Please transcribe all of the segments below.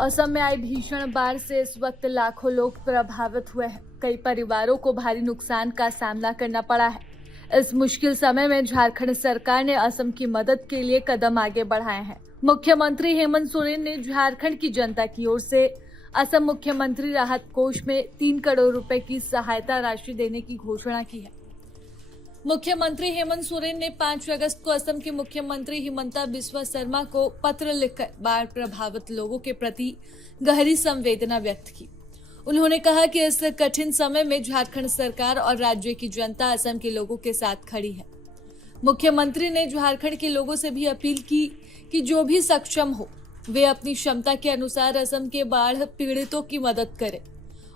असम में आई भीषण बाढ़ से इस वक्त लाखों लोग प्रभावित हुए हैं। कई परिवारों को भारी नुकसान का सामना करना पड़ा है। इस मुश्किल समय में झारखंड सरकार ने असम की मदद के लिए कदम आगे बढ़ाए हैं। मुख्यमंत्री हेमंत सोरेन ने झारखंड की जनता की ओर से असम मुख्यमंत्री राहत कोष में 3 करोड़ रुपए की सहायता राशि देने की घोषणा की है। मुख्यमंत्री हेमंत सोरेन ने 5 अगस्त को असम के मुख्यमंत्री हिमंता बिस्वा शर्मा को पत्र लिखकर बाढ़ प्रभावित लोगों के प्रति गहरी संवेदना व्यक्त की। उन्होंने कहा कि इस कठिन समय में झारखंड सरकार और राज्य की जनता असम के लोगों के साथ खड़ी है। मुख्यमंत्री ने झारखंड के लोगों से भी अपील की कि जो भी सक्षम हो वे अपनी क्षमता के अनुसार असम के बाढ़ पीड़ितों की मदद करें।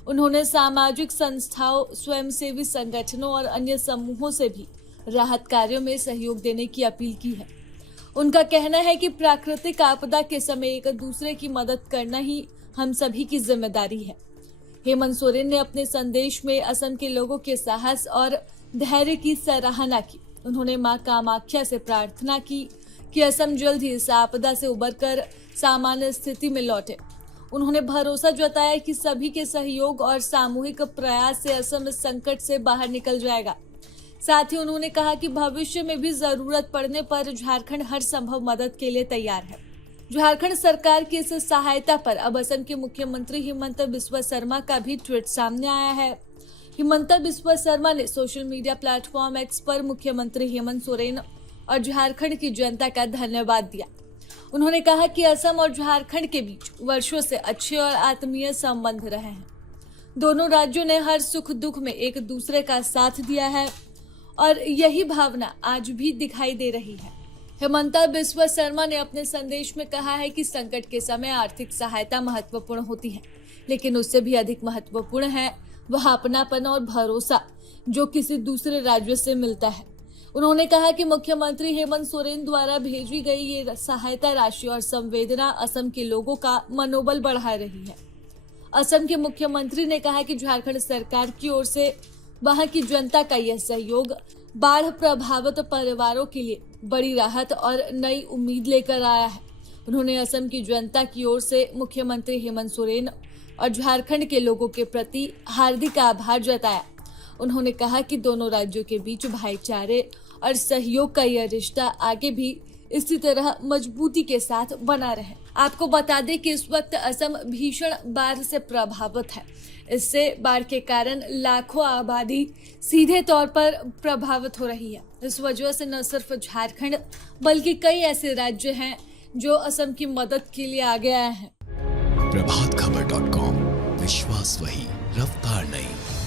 उन्होंने सामाजिक संस्थाओं, स्वयंसेवी संगठनों और अन्य समूहों से भी राहत कार्यों में सहयोग देने की अपील की है। उनका कहना है कि प्राकृतिक आपदा के समय एक दूसरे की मदद करना ही हम सभी की जिम्मेदारी है। हेमंत सोरेन ने अपने संदेश में असम के लोगों के साहस और धैर्य की सराहना की। उन्होंने मां कामाख्या से प्रार्थना की कि असम जल्द ही इस आपदा से उबरकर सामान्य स्थिति में लौटे। उन्होंने भरोसा जताया कि सभी के सहयोग और सामूहिक प्रयास से असम इस संकट से बाहर निकल जाएगा। साथ ही उन्होंने कहा कि भविष्य में भी जरूरत पड़ने पर झारखंड हर संभव मदद के लिए तैयार है। झारखंड सरकार की इस सहायता पर अब असम के मुख्यमंत्री हिमंता बिस्वा शर्मा का भी ट्वीट सामने आया है। हिमंता बिस्वा शर्मा ने सोशल मीडिया प्लेटफॉर्म एक्स पर मुख्यमंत्री हेमंत सोरेन और झारखंड की जनता का धन्यवाद दिया। उन्होंने कहा कि असम और झारखंड के बीच वर्षों से अच्छे और आत्मीय संबंध रहे हैं। दोनों राज्यों ने हर सुख दुख में एक दूसरे का साथ दिया है और यही भावना आज भी दिखाई दे रही है। हिमंता बिस्वा शर्मा ने अपने संदेश में कहा है कि संकट के समय आर्थिक सहायता महत्वपूर्ण होती है, लेकिन उससे भी अधिक महत्वपूर्ण है वह अपनापन और भरोसा जो किसी दूसरे राज्य से मिलता है। उन्होंने कहा कि मुख्यमंत्री हेमंत सोरेन द्वारा भेजी गई ये सहायता राशि और संवेदना असम के लोगों का मनोबल बढ़ा रही है। असम के मुख्यमंत्री ने कहा कि झारखंड सरकार की ओर से वहां की जनता का यह सहयोग बाढ़ प्रभावित परिवारों के लिए बड़ी राहत और नई उम्मीद लेकर आया है। उन्होंने असम की जनता की ओर से मुख्यमंत्री हेमंत सोरेन और झारखंड के लोगों के प्रति हार्दिक आभार जताया। उन्होंने कहा कि दोनों राज्यों के बीच भाईचारे और सहयोग का यह रिश्ता आगे भी इसी तरह मजबूती के साथ बना रहे। आपको बता दें कि इस वक्त असम भीषण बाढ़ से प्रभावित है। इससे बाढ़ के कारण लाखों आबादी सीधे तौर पर प्रभावित हो रही है। इस वजह से न सिर्फ झारखंड बल्कि कई ऐसे राज्य हैं जो असम की मदद के लिए आगे आए हैं। प्रभातखबर.com, विश्वास वही, रफ्तार नहीं।